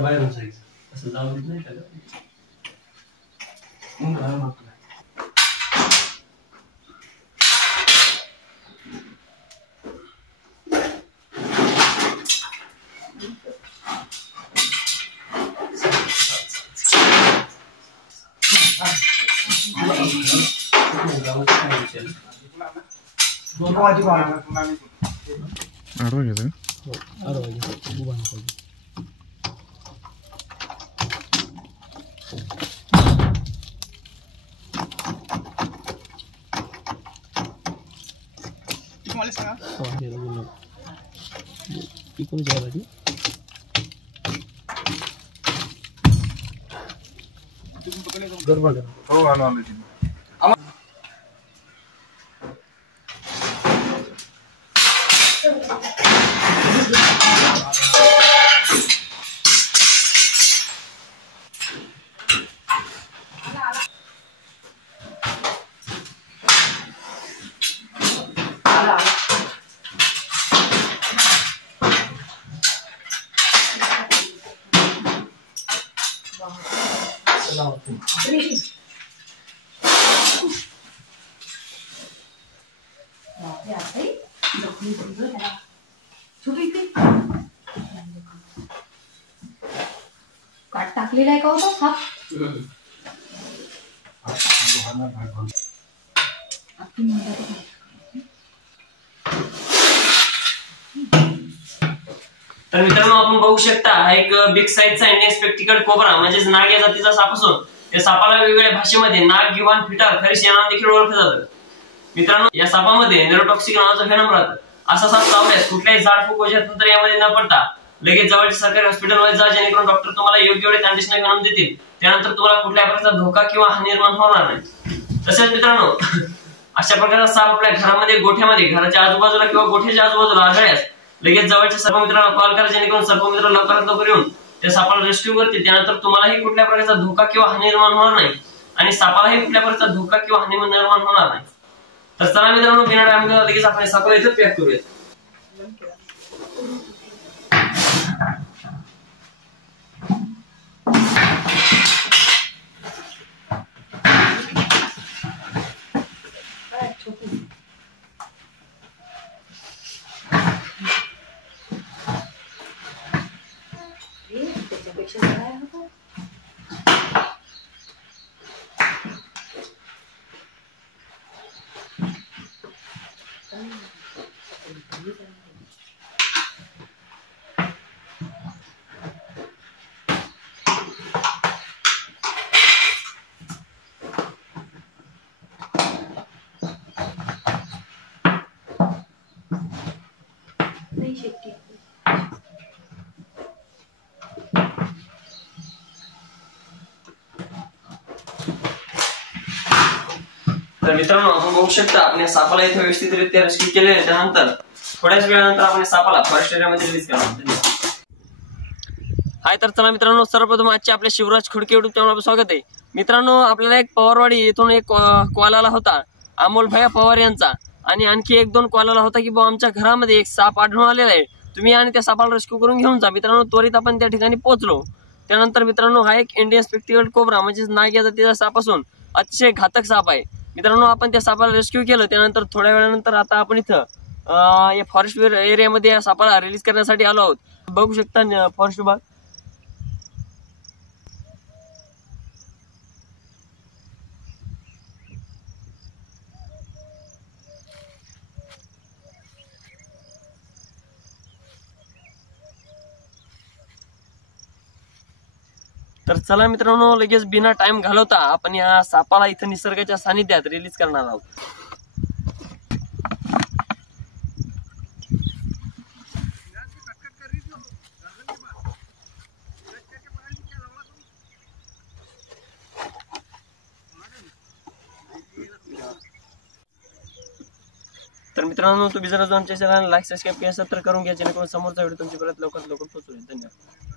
बाहेरून जायचं असं जाऊ देत नाही त्याला. इकडून जायला ती गरबा हो आलो काट टाकलेला आहे का होता साप? तर मित्रांनो आपण बघू शकता हा एक बिग साईजचा इंडियन स्पेक्टिकल कोब्रा म्हणजेच नाग या जातीचा साप असून या सापाला वेगवेगळ्या भाषेमध्ये नाग गिव्हान फिटार खरीस या नावाने देखील ओळखलं जातं. मित्रांनो या सापामध्ये न्यूरोटॉक्सिक नावाचं फेनॉम राहतं. असा साप चावल्यास कुठल्याही झाडफूक वजनानंतर यामध्ये न पडता लगेच जवळच्या सरकारी हॉस्पिटलमध्ये जा, जेणेकरून डॉक्टर तुम्हाला योग्य वेळेत अँटिस्नेक आणून देतील. त्यानंतर तुम्हाला कुठल्याही प्रकारचा धोका किंवा हानी निर्माण होणार नाही. तसेच मित्रांनो अशा प्रकारचा साप आपल्या घरामध्ये गोठ्यामध्ये घराच्या आजूबाजूला किंवा गोठ्याच्या आजूबाजूला आढळल्यास लगेच जवळच्या सर्पमित्रांना कॉल करा, जेणेकरून सर्पमित्र लवकरात लवकर येऊन त्या सापाला रेस्क्यू करतील. त्यानंतर तुम्हालाही कुठल्या प्रकारचा धोका किंवा हानी निर्माण होणार नाही आणि सापालाही कुठल्या प्रकारचा धोका किंवा हानी निर्माण होणार नाही. तर चला मित्रांनो बिना टाइम लगेच आपण सापाला इथे पॅक करूया. तर मित्रांनो आपण बघू शकता आपण या सापाला इथे व्यवस्थितरित्या रेस्क्यू केले. त्यानंतर थोड्याच वेळानंतर आपण सापाला फॉरेस्ट एरियामध्ये रिलीज करणार. हाय तर चला मित्रांनो सर्वप्रथम आजच्या आपल्या शिवराज खुडके युट्यूब चॅनलवर स्वागत आहे. मित्रांनो आपल्याला एक पवारवाडी येथून एक कॉल आला होता अमोल भैया पवार यांचा आणि आणखी एक दोन कॉल आला होता की बाबा आमच्या घरामध्ये एक साप आढळून आलेला आहे, तुम्ही आणि त्या सापाला रेस्क्यू करून घेऊन जा. मित्रांनो त्वरित आपण त्या ठिकाणी पोहोचलो. त्यानंतर मित्रांनो हा एक इंडियन स्पेक्टिकल कोब्रा म्हणजेच नाग या जातीचा साप असून अतिशय घातक साप आहे. मित्रांनो आपण त्या सापाला रेस्क्यू केलं. त्यानंतर थोड्या वेळानंतर आता आपण इथं या फॉरेस्ट एरियामध्ये या सापाला रिलीज करण्यासाठी आलो आहोत. बघू शकता फॉरेस्ट विभाग. तर चला मित्रांनो लगेच बिना टाइम घालवता आपण या सापाला इथं निसर्गाच्या सानिध्यात रिलीज करणार आहोत. तर मित्रांनो तुम्ही जर आमच्या चॅनलला लाईक सबस्क्राईब केलं तर करून घ्या, जेणेकरून समोरचा व्हिडिओ तुमच्यापर्यंत लवकरात लवकर पोहोचेल. धन्यवाद.